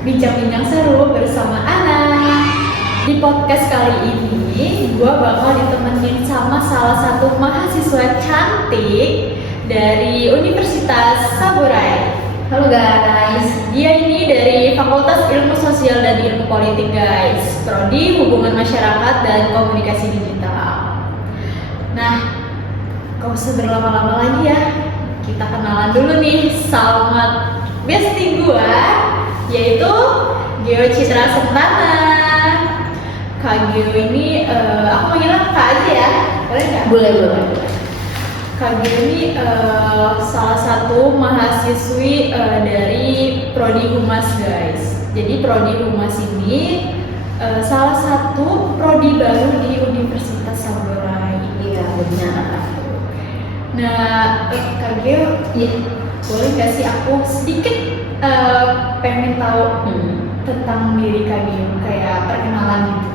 bincang-bincang seru bersama Ana. Di podcast kali ini, gue bakal ditemenin sama salah satu mahasiswa cantik dari Universitas Saburai. Halo guys. Dia ini dari Fakultas Ilmu Sosial dan Ilmu Politik guys, Prodi Hubungan Masyarakat dan Komunikasi Digital. Nah, gak usah berlama-lama lagi ya, kita kenalan dulu nih sama bestie gue, yaitu Geo Citra Sentana. Kak Geo ini, aku manggilnya Kak aja ya, boleh nggak? Boleh. Kak Geo ini salah satu mahasiswi dari Prodi Humas guys. Jadi Prodi Humas ini salah satu prodi baru di Universitas Saburai. Iya benar. Nah, Kak Geo, ya, boleh nggak sih aku sedikit pengen tahu tentang diri Kak Geo, kayak perkenalan gitu.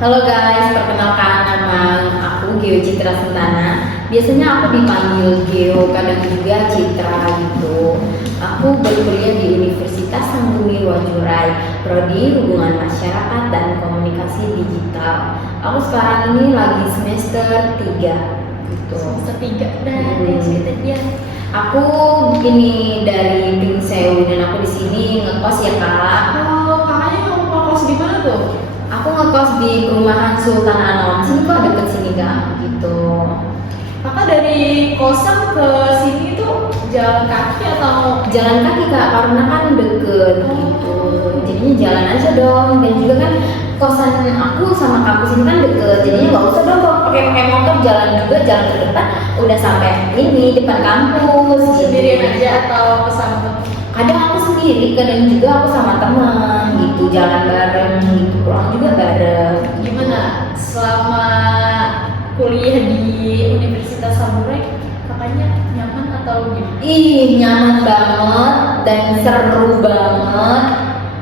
Halo guys, perkenalkan nama aku Geo Citra Sentana. Biasanya aku dipanggil Geo, kadang juga Citra gitu. Aku berkuliah di Universitas Sangguni Wajurai, Prodi Hubungan Masyarakat dan Komunikasi Digital. Aku sekarang ini lagi semester 3 gitu. Semester 3 dan cerita dia. Aku ini dari Pringsewu dan aku di sini ngekos ya kak. Oh, kakaknya kamu ngekos di mana tuh? Aku ngekos di perumahan Sultan Anom. Sini kok deket sini kak, gitu. Kakak dari kosan ke sini tuh jalan kaki atau Jalan kaki kak, karena kan deket gitu. Jadinya jalan aja dong. Dan juga kan kosan aku sama kampus ini kan deket. Jadinya nggak usah dong kalau pakai motor, jalan juga jalan ke depan. Udah sampai ini depan kampus. sendirian gitu. aja atau bersama teman? Kadang aku sendiri, kadang juga aku sama teman gitu, jalan bareng gitu, pulang juga bareng. Gimana selama kuliah di Universitas Saburai, kakaknya nyaman atau gimana? Ih, nyaman banget dan seru banget.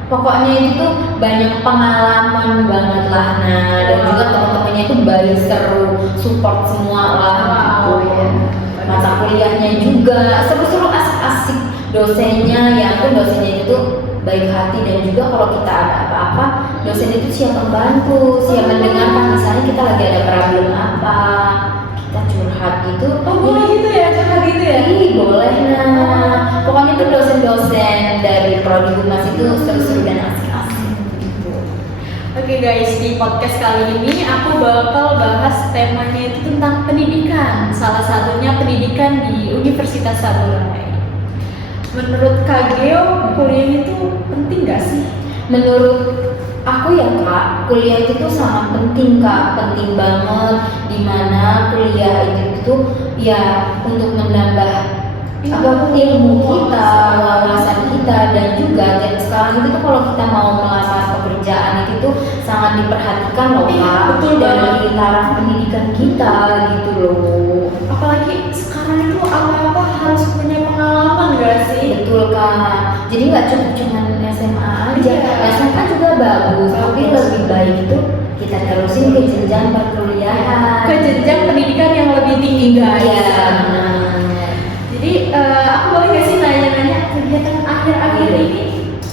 Pokoknya itu tuh banyak pengalaman banget lah. Nah, dan juga teman-temannya itu baik, seru, support semua lah gitu. ya. Mata kuliahnya juga seru-seru, asik-asik. Dosennya, ya ampun, dosennya itu baik hati, dan juga kalau kita ada apa-apa, dosen itu siap membantu, siap mendengarkan. Misalnya kita lagi ada problem apa, kita curhat gitu. Oh, boleh gitu ya, curhat gitu ya? Ih, boleh. Nah, pokoknya tuh dosen-dosen dari Prodi Humas itu seru-seru dan asik-asik gitu. Oke guys, di podcast kali ini aku bakal bahas temanya itu tentang pendidikan. Salah satunya pendidikan di Universitas Saburai. Menurut Kak Geo, kuliah itu penting gak sih? Menurut aku ya kak, kuliah itu tuh sangat penting kak, penting banget. Dimana kuliah itu tuh ya untuk menambah ilmu kita, wawasan kita, dan juga dan sekarang itu tuh kalau kita mau melamar pekerjaan itu tuh sangat diperhatikan loh kak, betul dari taraf pendidikan kita gitu loh. Apalagi sekarang itu apa-apa harus punya pengalaman gak sih? Betul kak, jadi nggak cukup cuman SMA aja, Iya. SMA juga bagus, tapi lebih baik itu kita terusin ke jenjang perkuliahan, Ke jenjang pendidikan yang lebih tinggi guys. Iya, benar. Jadi aku boleh gak sih nanya-nanya kegiatan akhir-akhir ini?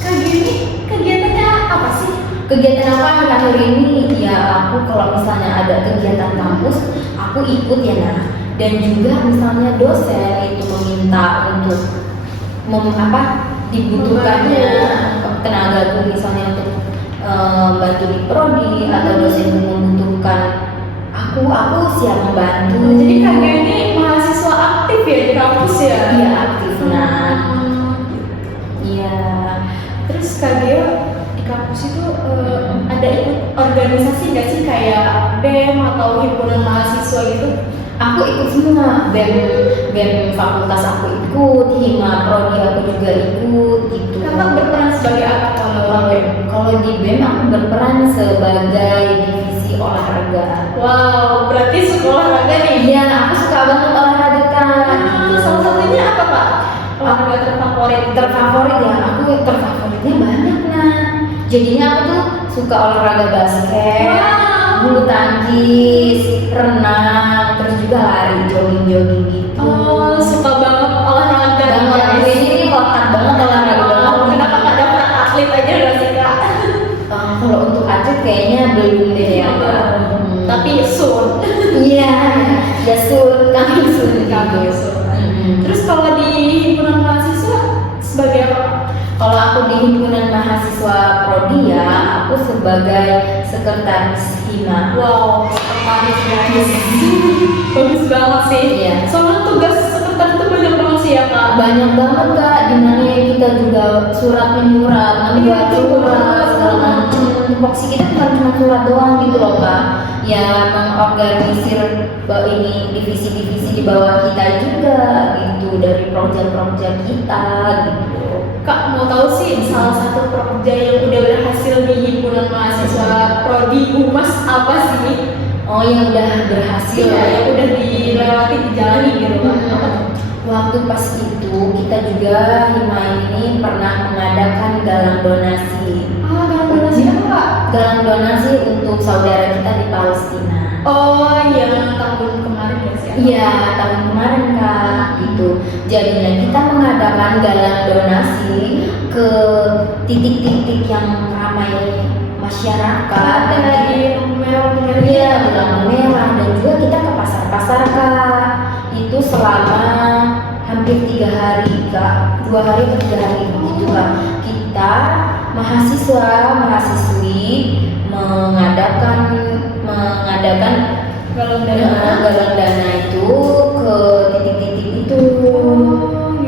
Kak Geo ini kegiatannya apa sih? Kegiatan apa akhir-akhir ini? Ya aku kalau misalnya ada kegiatan kampus, aku ikut ya nah. Dan juga misalnya dosen itu meminta untuk dibutuhkannya tenaga misalnya untuk bantu di prodi, atau dosen membutuhkan aku siap membantu. Jadi Kak Geo ini mahasiswa aktif ya di kampus ya? Iya aktif. Nah, iya. Terus Kak Geo di kampus itu ada ikut organisasi nggak sih kayak BEM atau himpunan mahasiswa gitu? Aku ikut semua, BEM fakultas aku ikut, hima prodi aku juga ikut gitu. Kakak berperan sebagai apa kalau BEM? Kalau di BEM aku berperan sebagai divisi olahraga. Wow, berarti sekolah olahraga nih? Iya, aku suka banget olahraga kan. Nah, salah satunya apa Pak? Olahraga terfavorit? Terfavorit ya, aku terfavoritnya banyak nah. Jadinya aku tuh suka olahraga basket, bulu tangkis, renang, terus juga lari, jogging gitu. Oh, suka banget olahraga. Banget, guys. ini lekat banget olahraga. Kenapa nggak daftar kayaknya belum deh ya. Tapi soon. Iya, ya sun, kami sun. Terus kalau di himpunan mahasiswa sebagai apa? Kalau aku di himpunan mahasiswa Prodi ya, aku sebagai sekretaris hima. Wow, sekretaris guys. Bagus banget sih. Iya. Soalnya tugas sekretaris itu banyak banget sih ya kak. Banyak banget kak, dimana kita juga surat menyurat, membuat surat segala macam. Tupoksi kita bukan cuma surat doang gitu loh kak, ya mengorganisir ini divisi-divisi di bawah kita juga gitu, dari proyek-proyek kita gitu. Kak mau tahu sih salah satu proja yang udah berhasil di himpunan mahasiswa Prodi Humas apa sih? Oh yang udah berhasil Iya, yang udah dilewati dijalani gitu kan? Apa tuh? Waktu pas itu kita juga hima ini pernah mengadakan galang donasi. Ah, galang donasi apa kak? Galang donasi untuk saudara kita di Palestina. Oh, yang tahun kemarin ya sih? Iya, tahun kemarin kak gitu. Jadinya kita mengadakan galang donasi ke titik-titik yang ramai masyarakat. Ada di merah-merah. Iya, di lampu merah, dan juga kita ke pasar-pasar kak. Itu selama hampir 3 hari kak, 2 hari atau 3 hari gitu kak. Kita mahasiswi mengadakan galang galang dana itu ke titik-titik itu.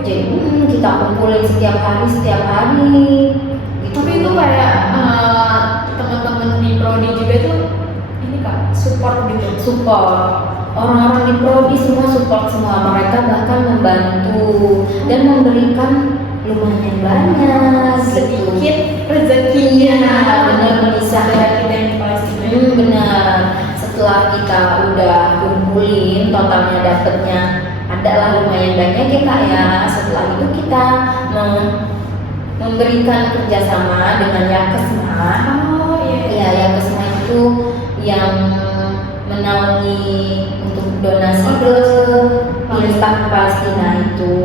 Jadi kita kumpulin setiap hari gitu. Tapi itu kayak teman-teman di Prodi juga tuh ini kak support gitu. Support orang-orang di Prodi semua, support semua, mereka bahkan membantu dan memberikan lumayan banyak Sedikit rezekinya. benar memisah Saudara kita yang di Palestina. benar. Setelah kita udah kumpulin totalnya dapatnya adalah lumayan banyak ya kak ya. Setelah itu kita memberikan kerjasama dengan Yakesma. Oh iya. Ya Yakesma itu yang menaungi untuk donasi ke Palestina itu.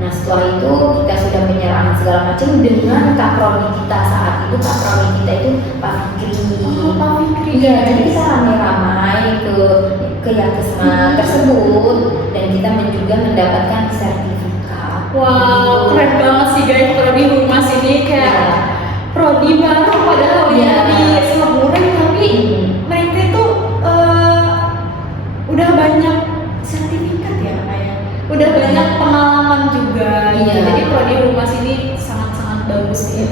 Nah setelah itu kita sudah penyerahan segala macam dengan kaprodi kita saat itu. Kaprodi kita itu Pak Fikri. Oh, Pak Fikri. Iya, jadi kita ramai-ramai ke Yakesma tersebut dan kita juga mendapatkan sertifikat. Wow, keren banget sih guys Prodi Humas ini kayak Prodi baru padahal Iya. ya di Saburai tapi mereka itu udah banyak sertifikat ya kayak udah banyak pengalaman juga. Iya. Jadi Prodi Humas ini sangat-sangat bagus ya.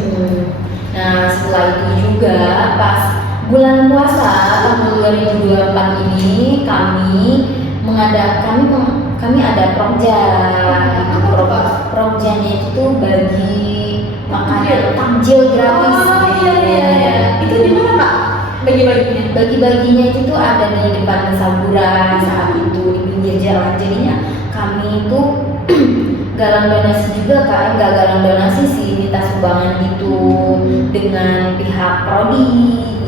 Nah setelah itu juga pas bulan puasa tahun 2024 ini kami ada proja. Projanya itu tuh bagi makanan takjil gratis. Oh iya. Itu di mana kak? Bagi-baginya. Bagi-baginya itu tuh ada di depan Saburai saat itu di pinggir jalan. Jadinya kami itu galang donasi juga kak, enggak galang donasi sih, minta sumbangan gitu dengan pihak prodi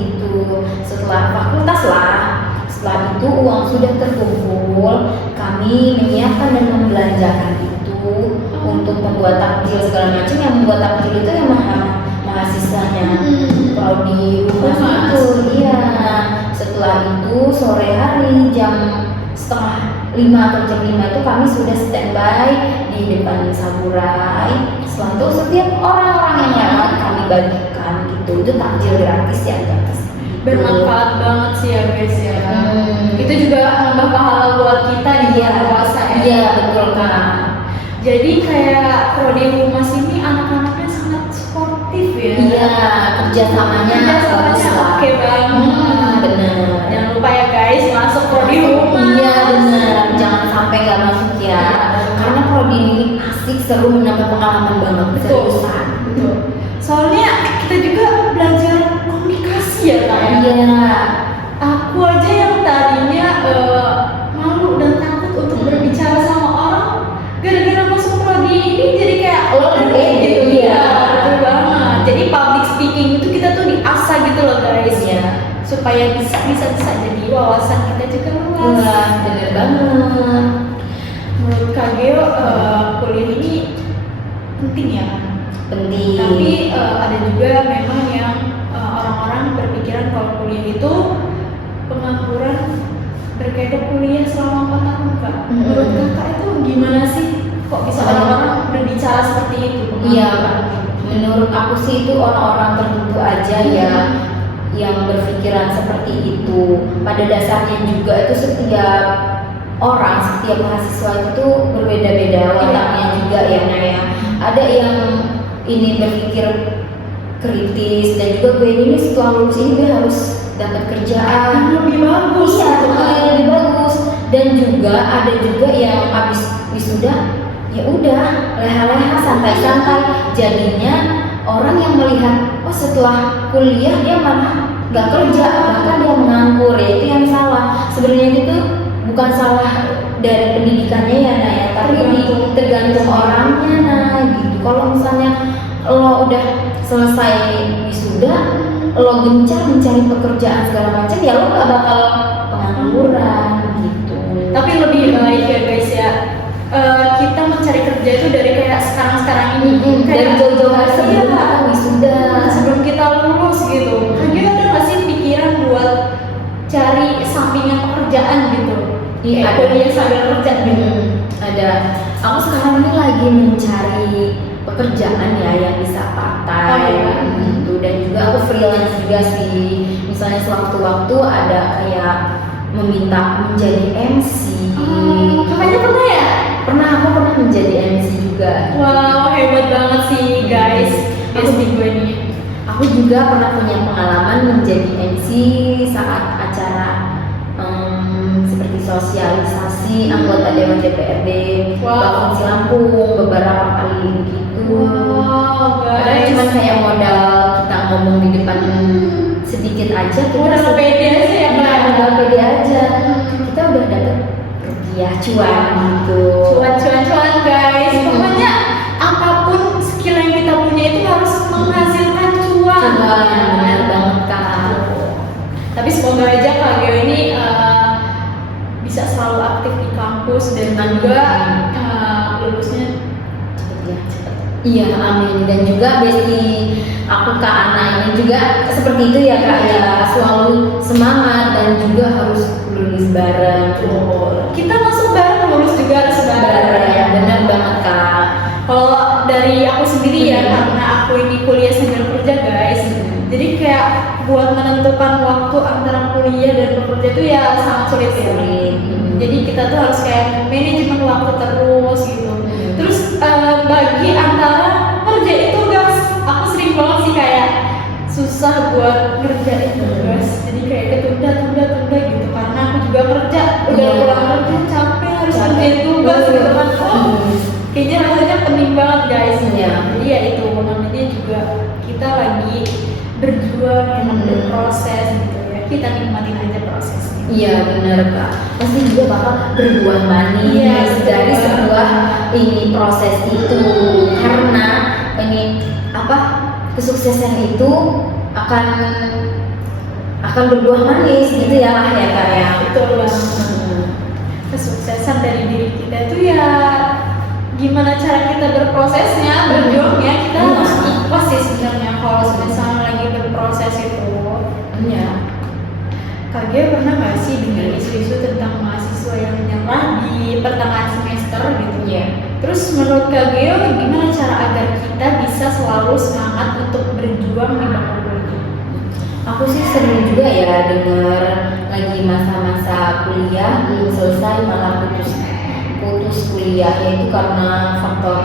gitu. Setelah fakultas lah, setelah itu uang sudah terkumpul, kami menyiapkan dan membelanjakan itu untuk membuat takjil segala macam. Yang membuat takjil itu yang mahasiswanya prodi Humas itu. Iya. Setelah itu sore hari jam 4:30 atau jam 5 itu kami sudah standby di depan Saburai. Setelah itu setiap orang-orang yang lewat kami bagikan gitu. Itu takjil gratis ya guys. Bermanfaat banget sih ya guys ya. Itu juga nambah pahala buat kita di bulan puasa ya. Iya betul kak. Jadi kayak Prodi Humas ini anak-anaknya sangat sportif ya. Iya kerjasamanya bagus lah. oke banget. Bener. Jangan lupa ya guys masuk Prodi Humas. Iya benar, jangan sampai nggak masuk ya. Karena prodi ini asik, seru, menambah pengalaman banget. Betul. Seriusan. Betul. Soalnya kita juga belajar komunikasi ya kak ya. Iya. Aku aja yang tadinya malu dan takut untuk berbicara sama orang, gara-gara masuk prodi ini jadi kayak gitu. Iya. Betul banget. Jadi public speaking itu kita tuh diasah gitu loh guys. Iya. Supaya bisa jadi wawasan kita juga luas. Wah, bener banget. Menurut Kak Geo, kuliah ini penting ya kan? Penting. Tapi ada juga memang yang orang-orang berpikir berpikiran kalau kuliah itu pengangguran berkaitan kuliah selama 4 tahun kak. Menurut kakak itu gimana sih? Kok bisa orang-orang berbicara seperti itu? Iya, menurut aku sih itu orang-orang tertentu aja ya yang berpikiran seperti itu. Pada dasarnya juga itu setiap orang, setiap mahasiswa itu berbeda-beda wataknya juga ya Naya. Ada yang ini berpikir kritis dan juga gue ini setelah lulus ini gue harus dapat kerjaan Yang lebih bagus. iya betul yang lebih bagus. Dan juga ada juga yang habis wisuda ya udah leha-leha santai-santai, jadinya orang yang melihat oh setelah kuliah dia malah nggak kerja, bahkan dia menganggur, ya itu yang salah. Sebenarnya itu bukan salah dari pendidikannya ya Naya, tapi tergantung orangnya nah gitu. Kalau misalnya lo udah selesai wisuda, lo gencar mencari pekerjaan segala macam, ya lo gak bakal pengangguran gitu. Tapi lebih baik ya guys ya, kita mencari kerja itu dari kayak sekarang ini, Dari jauh-jauh hari sebelum iya, kita wisuda, sebelum kita lulus gitu. Kita ada nggak sih pikiran buat cari sampingan pekerjaan gitu? Iya, Kayak ada. kuliah sambil kerja gitu. Ada. Aku sekarang ini lagi mencari pekerjaan ya yang bisa part time Oh, iya. gitu, dan juga aku freelance juga sih. Misalnya sewaktu-waktu ada kayak meminta menjadi MC. Kakaknya pernah ya? Aku pernah menjadi MC juga. Wow, hebat banget sih guys. Bestie gue nih. Aku juga pernah punya pengalaman menjadi MC saat acara seperti sosialisasi anggota Dewan DPRD Provinsi Lampung beberapa kali begitu. Wow Padahal guys. cuma kayak modal kita ngomong di depan sedikit aja, kita Udah pede aja ya Iya, Mbak? udah pede aja. Kita udah dapet rupiah cuan gitu. Cuan guys. Pokoknya apapun skill yang kita punya itu harus menghasilkan cuan. Benar banget Kak. Tapi semoga aja Kak Geo ini bisa selalu aktif di kampus dan juga lulusnya Cepet ya, cepet. Iya, amin. Dan juga bestie aku Kak Ana ini juga seperti itu ya Kak ya, selalu semangat dan juga harus lulus bareng. kita masuk bareng, lulus juga harus bareng. Ya, benar banget Kak. Kalau dari aku sendiri ya, karena aku ini kuliah sambil kerja guys, jadi kayak buat menentukan waktu antara kuliah dan bekerja itu ya sangat sulit ya. Jadi kita tuh harus kayak manajemen waktu terus gitu. Terus bagi antara kerja itu guys, aku sering banget sih kayak susah buat ngerjain guys. Jadi kayak ketunda gitu karena aku juga kerja, udah Iya. pulang kerja capek harus ngerjain tugas gitu kan. Kayaknya rasanya penting banget guys. Iya. Jadi ya itu namanya juga kita lagi berjuang emang berproses gitu ya. Kita nikmatin aja prosesnya. Iya benar Kak. Pasti juga bakal berbuah manis Iya, dari betul. sebuah ini proses itu, karena ini apa kesuksesan itu akan berbuah manis gitu ya lah ya Kak ya. Betul banget. Kesuksesan dari diri kita itu ya gimana cara kita berprosesnya, berjuangnya, kita Iya. harus ikhlas sih sebenarnya kalau misalnya lagi berproses itu. Iya. Kak Gia pernah nggak sih dengar isu-isu tentang mahasiswa yang menyerah di pertengahan semester gitu? Iya. Terus menurut Kak Gia gimana cara agar kita bisa selalu semangat untuk berjuang di bangku kuliah? Aku sih sering juga ya dengar lagi masa-masa kuliah belum selesai malah putus kuliah, yaitu karena faktor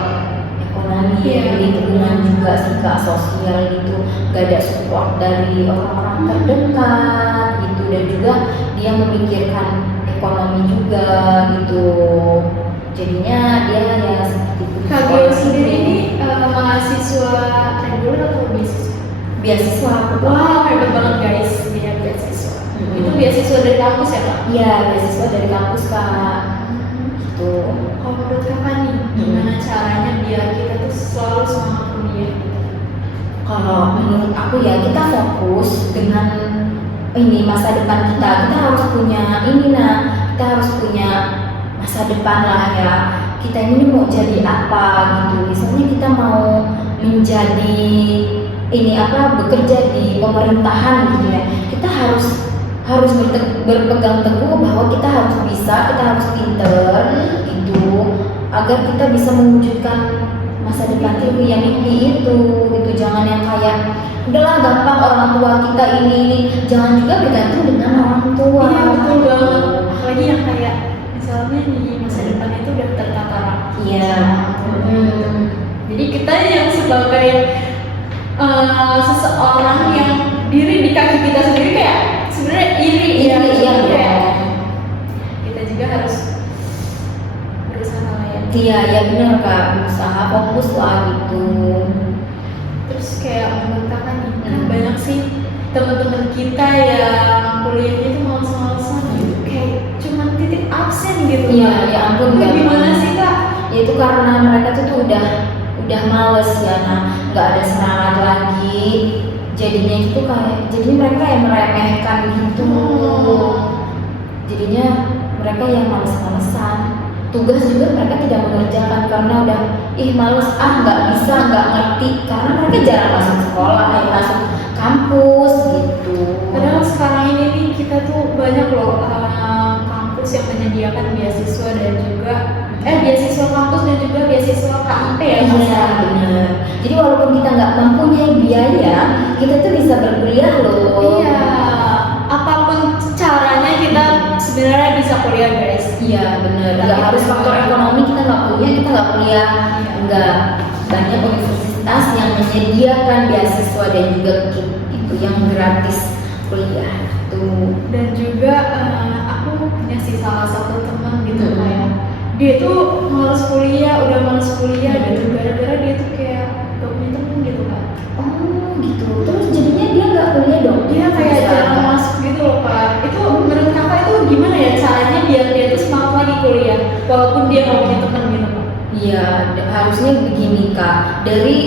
ekonomi, Iya. lingkungan juga sih Kak, sosial gitu, gak ada support dari orang-orang terdekat gitu, dan juga dia memikirkan ekonomi juga gitu, jadinya dia ya seperti itu. Kak Gia sendiri ini mahasiswa reguler atau beasiswa? Beasiswa. Wow, hebat banget guys, dia beasiswa. Itu beasiswa dari kampus ya Kak? Iya, beasiswa dari kampus Kak. Gitu. Kalau menurut Kakak nih, gimana caranya biar kita tuh selalu semangat kuliah? Kalau menurut aku ya, kita fokus dengan ini masa depan kita. Kita harus punya kita harus punya masa depan lah ya. Kita ini mau jadi apa gitu. Misalnya kita mau menjadi ini apa bekerja di pemerintahan gitu ya, kita harus berpegang teguh bahwa kita harus bisa, kita harus pinter gitu agar kita bisa mewujudkan masa depan itu yang mimpi itu gitu. Jangan yang kayak udahlah gampang orang tua kita ini, jangan juga bergantung dengan orang tua. Iya betul banget. Apalagi yang kayak misalnya di masa depan itu udah tertata rapi. Iya. Jadi kita yang sebagai seseorang yang diri di kaki kita sendiri kayak sebenarnya iri ya. Iya. Kita juga harus berusaha lah ya. Iya, ya benar Kak, berusaha fokus lah gitu. Terus kayak menurut kakak nih, kan banyak sih teman-teman kita yang kuliahnya itu males-malesan gitu, kayak cuman titik absen gitu. Iya, ya ampun. Itu gimana sih Kak? Ya itu karena mereka tuh udah males ya, nah nggak ada semangat lagi. Jadinya itu kayak, jadi mereka yang meremehkan gitu. Jadinya mereka yang males-malesan. Tugas juga mereka tidak mengerjakan karena udah males, nggak bisa, nggak ngerti, karena mereka jarang masuk sekolah, masuk kampus gitu. Padahal sekarang ini nih kita tuh banyak loh kampus yang menyediakan beasiswa dan juga beasiswa kampus dan juga beasiswa KIP ya. Iya benar. Jadi walaupun kita nggak mempunyai biaya, kita tuh bisa berkuliah loh. Iya. Apapun caranya kita sebenarnya bisa kuliah guys. Iya benar. Nggak harus faktor ekonomi kita nggak punya, kita nggak kuliah. Nggak, banyak universitas yang menyediakan beasiswa dan juga kit itu yang gratis kuliah tuh. Dan juga aku punya sih salah satu teman gitu kayak dia tuh males kuliah, udah males kuliah gitu gara-gara dia tuh kayak gak punya temen gitu kan. Oh gitu. Terus jadinya dia nggak kuliah dong? Dia kayak jarang masuk gitu loh Kak. Itu menurut kakak itu gimana ya caranya biar dia tuh semangat lagi kuliah walaupun dia gak punya temen gitu Kak? Iya, harusnya begini Kak, dari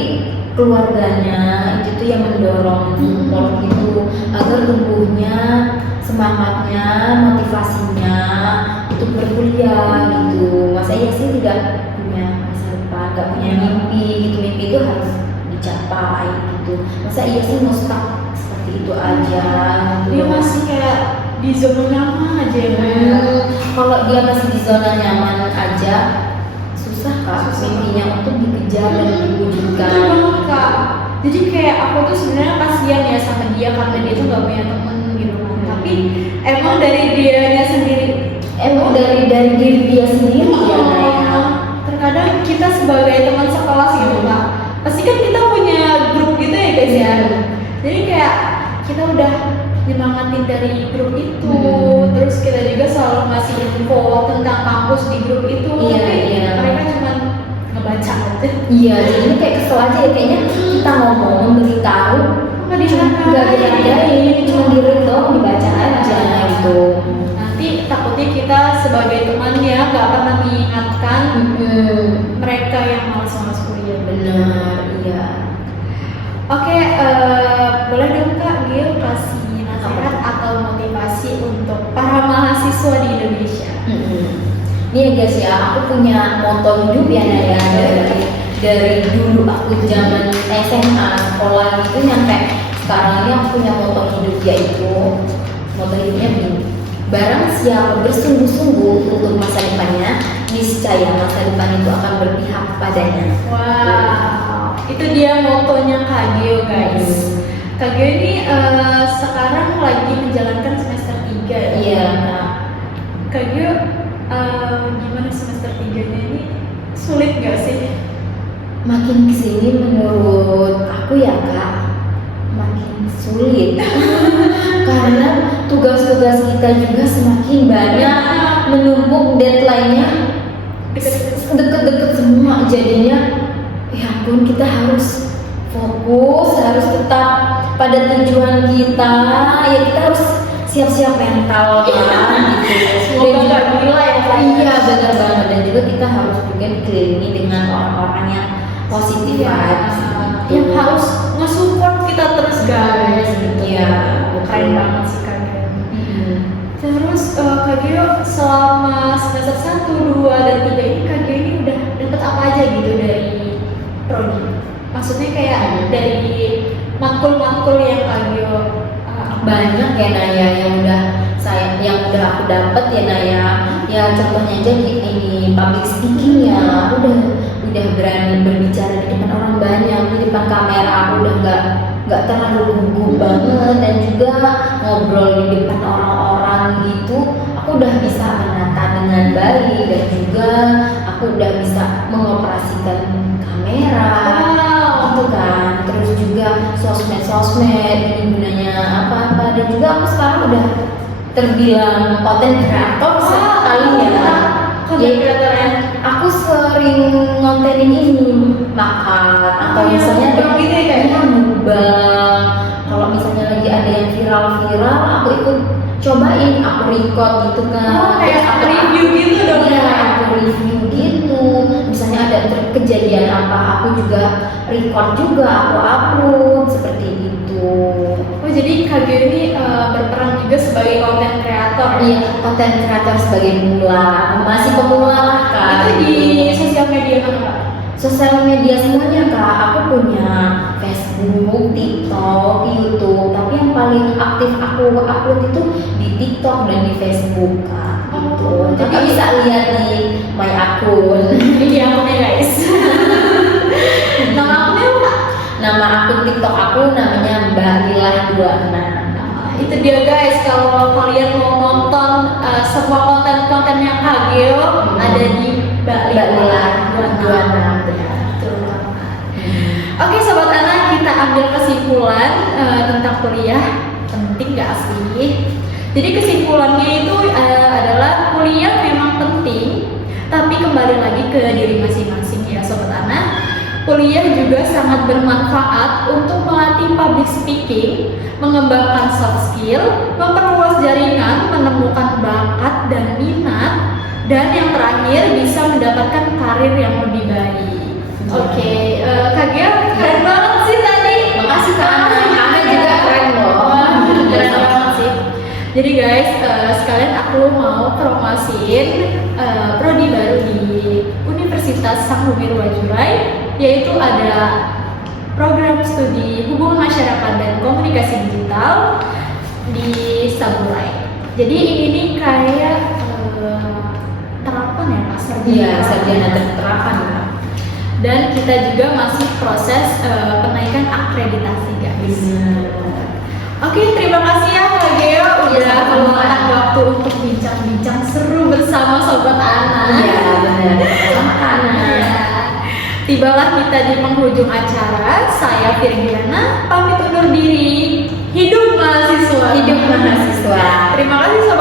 keluarganya itu tuh yang mendorong support gitu agar tumbuhnya semangatnya, motivasinya untuk berkuliah gitu. Masa iya sih tidak punya masa depan, gak punya mimpi gitu, mimpi itu harus dicapai gitu. Masa iya sih mau stuck seperti itu aja gitu. Dia masih kayak di zona nyaman aja ya Kak. Kalau dia masih di zona nyaman aja susah Kak, mimpinya untuk dikejar dan diwujudkan. Betul banget Kak. Jadi kayak aku tuh sebenarnya kasihan ya sama dia karena dia tuh gak punya temen gitu kan. Tapi emang dari dianya sendiri, dari diri dia sendiri ya. Terkadang kita sebagai teman sekelas gitu Kak, pasti kan kita punya grup gitu ya guys ya. Jadi kayak kita udah nyemangatin dari grup itu, terus kita juga selalu ngasih info tentang kampus di grup itu. Tapi mereka cuma ngebaca aja. Iya, jadi kayak kesel aja ya, kayaknya kita ngomong memberitahu nggak dihargain, cuma di-read doang, dibaca aja gitu. Nanti takutnya kita sebagai temannya nggak pernah mengingatkan mereka yang malas-malas kuliah. Benar, iya. Oke, boleh dong Kak Gil kasih nasihat atau motivasi untuk para mahasiswa di Indonesia? Ini ya guys ya, aku punya moto hidup ya Naya, dari dulu aku zaman SMA sekolah gitu nyampe sekarang ini aku punya moto hidup, yaitu moto hidupnya begini: barang siapa bersungguh-sungguh untuk masa depannya, niscaya masa depan itu akan berpihak padanya. Wow, itu dia motonya Kak Gio guys. Kak Gio ini sekarang lagi menjalankan semester 3 ya? Iya. Kak Gio gimana semester 3-nya ini? Sulit gak sih? Makin kesini menurut aku ya Kak, makin sulit karena tugas-tugas kita juga semakin banyak, menumpuk, deadline-nya deket-deket semua, jadinya ya ampun, kita harus fokus, harus tetap pada tujuan kita, ya kita harus siap-siap mental kan gitu. Semoga nggak gila ya Kak. Iya benar banget, dan juga kita harus juga dikelilingi dengan orang-orang yang positif yang harus nge-support kita terus guys gitu. Iya, Keren banget sih Kak Gio. Terus Kak Gio selama semester 1, 2, dan 3 ini Kak Gio ini udah dapet apa aja gitu dari prodi? Maksudnya kayak dari matkul-matkul yang Kak Gio Banyak ya Naya yang udah aku dapat ya Naya. Ya contohnya aja ini public speaking ya, aku udah berani berbicara di depan orang banyak, di depan kamera aku udah nggak terlalu gugup banget, dan juga ngobrol di depan orang-orang gitu aku udah bisa menata dengan baik, dan juga aku udah bisa mengoperasikan kamera. Gitu kan, terus juga sosmed ini gunanya apa-apa, dan juga aku sekarang udah terbilang konten kreator sekali ya. konten kreator ya. Aku sering ngontenin ini makan atau misalnya gitu ya kayaknya. mukbang. Kalau misalnya lagi ada yang viral, aku ikut cobain, aku record gitu kan. Kayak review gitu dong Iya, ya. aku review gitu. Misalnya ada kejadian apa, aku juga record juga, aku upload seperti itu. Oh jadi Kak Gio ini berperan juga sebagai konten kreator. Iya, konten kreator sebagai masih pemula lah Kak. Itu di sosial media mana Kak? Sosial media semuanya Kak. Aku punya Facebook, TikTok, YouTube. Tapi yang paling aktif aku upload itu di TikTok dan di Facebook Kak. Gitu. Jadi bisa lihat di my akun. Ini akunnya guys. Nama akunnya apa Kak? Nama akun TikTok aku namanya Mbak Lilah 26. Nah, itu dia guys, kalau kalian mau nonton semua konten-kontennya Kak Gio ada di Mbak Lilah 26. Oke sobat anak, kita ambil kesimpulan tentang kuliah. Penting gak sih? Jadi kesimpulannya itu adalah kuliah memang penting, tapi kembali lagi ke diri masing-masing ya sobat anak. Kuliah juga sangat bermanfaat untuk melatih public speaking, mengembangkan soft skill, memperluas jaringan, menemukan bakat dan minat, dan yang terakhir bisa mendapatkan karir yang lebih baik. Oke, Kak Gio keren banget sih tadi. Makasih Kak Ana juga keren loh. Wah, keren banget sih. Jadi guys, sekalian aku mau promosiin prodi baru di Universitas Sanggumi Ruwajurai, yaitu ada program studi hubungan masyarakat dan komunikasi digital di Saburai. Jadi ini kayak terapan ya Pak, Iya, sarjana terterapan Kak. Dan kita juga masih proses penaikan akreditasi guys. Oke, terima kasih ya Kak Gio udah meluangkan waktu untuk bincang-bincang seru bersama sobat Ana. Iya benar, sama Ana. Tibalah kita di penghujung acara. Saya Firgiana pamit undur diri. Hidup mahasiswa. Hidup mahasiswa. Terima kasih sobat